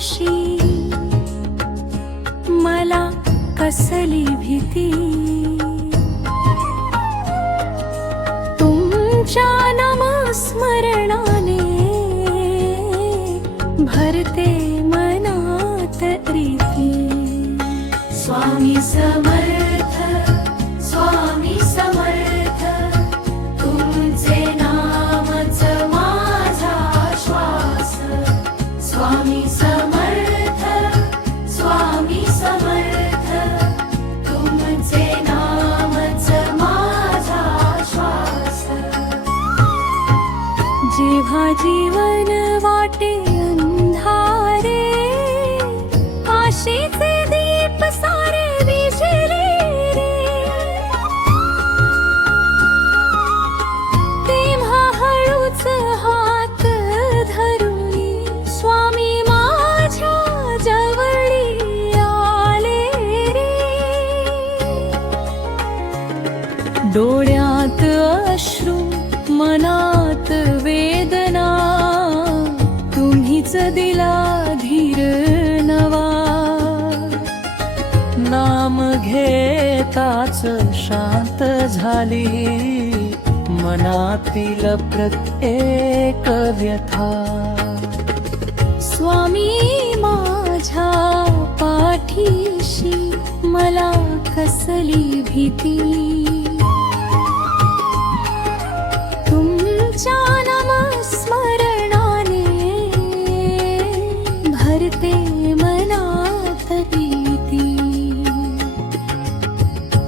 पाठीशी मला कसली भीती तुमच्या नामस्मरणाने भरते मनात प्रीती स्वामी समर्थ स्वामी समर्थ तुमचे नामच माझा श्वास स्वामी समर्थ स्वामी समर्थ तुमचे नामच माझा श्वास जेव्हा जीवन वाटे अंधारे आशेचे दीप सारे विझले रे तेव्हा हळूच हात धरुनी स्वामी माझ्या जवळी आले रे डोळ्यात अश्रू मनात वेदना तुम्हीच दिला धीर नवा नाम घेताच शांत झाली मनातील प्रत्येक व्यथा स्वामी माझ्या पाठीशी मला कसली भीती तुमच्या नामस्मरणाने भरते मनात प्रीती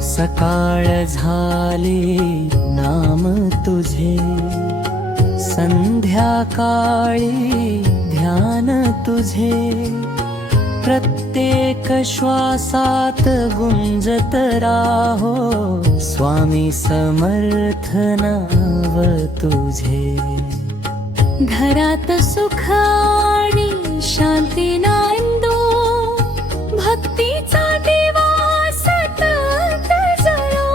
सकाळ झाली नाम तुझे संध्याकाळी ध्यान तुझे प्रत्येक श्वासात गुंजत राहो स्वामी समर्थ नाव तुझे घरात सुख आणि शांती नांदो भक्तीचा दिवा सतत जळो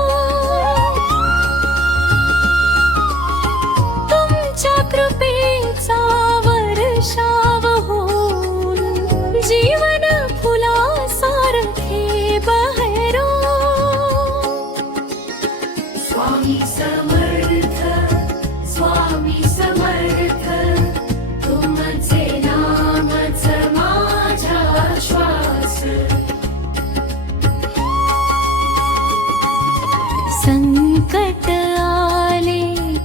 तुमच्या कृपेचा वर्षाव होऊन जीवन फुलासारखे बहरो स्वामी समर्थ स्वामी समर्थ तुमचे नामच माझा श्वास संकट आले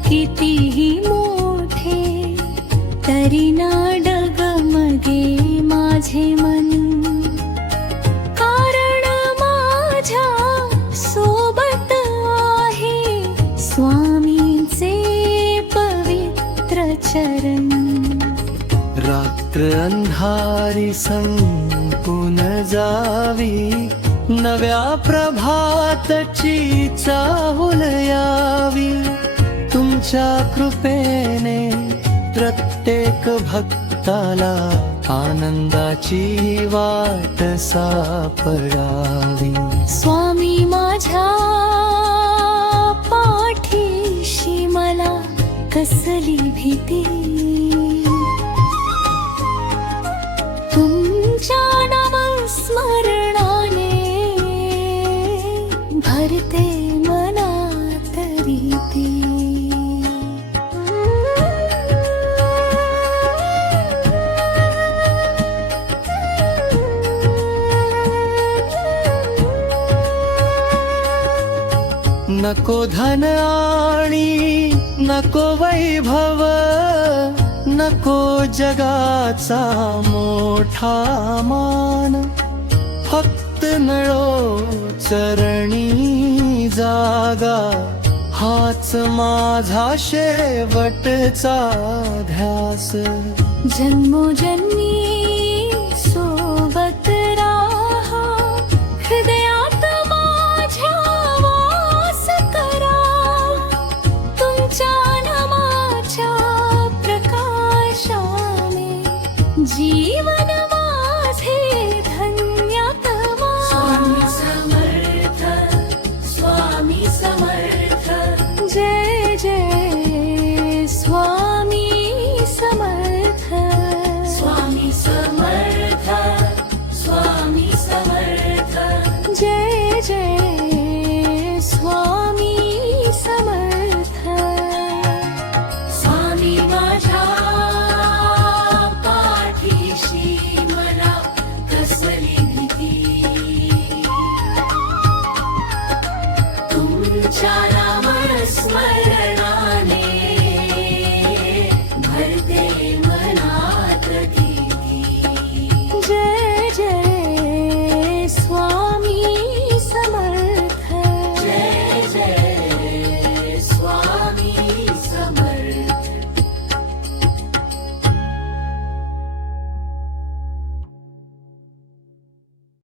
कितीही मोठे तरी ना डगमगे माझे मन कारण माझ्या सोबत आहे स्वामींचे पवित्र चरण रात्र अंधारी संपून जावी नव्या प्रभातची चाहुल यावी तुमच्या कृपेने प्रत्येक भक्ताला आनंदाची वाट सापडावी स्वामी माझ्या पाठीशी मला कसली भीती तुमच्या नामस्मरणाने भरते मनात प्रीती नको धन आणि नको वैभव नको जगाचा मोठा मान फक्त नळो चरणी जागा हाच माझा शेवटचा ध्यास जन्मोजन्मी सोबत राहा हृदयात माझ्या वास करा तुमच्या नामाच्या प्रकाशाने जीवन माझे धन्यात स्वामी समर्थ स्वामी समर्थ जय जय स्वामी समर्थ स्वामी समर्थ विचार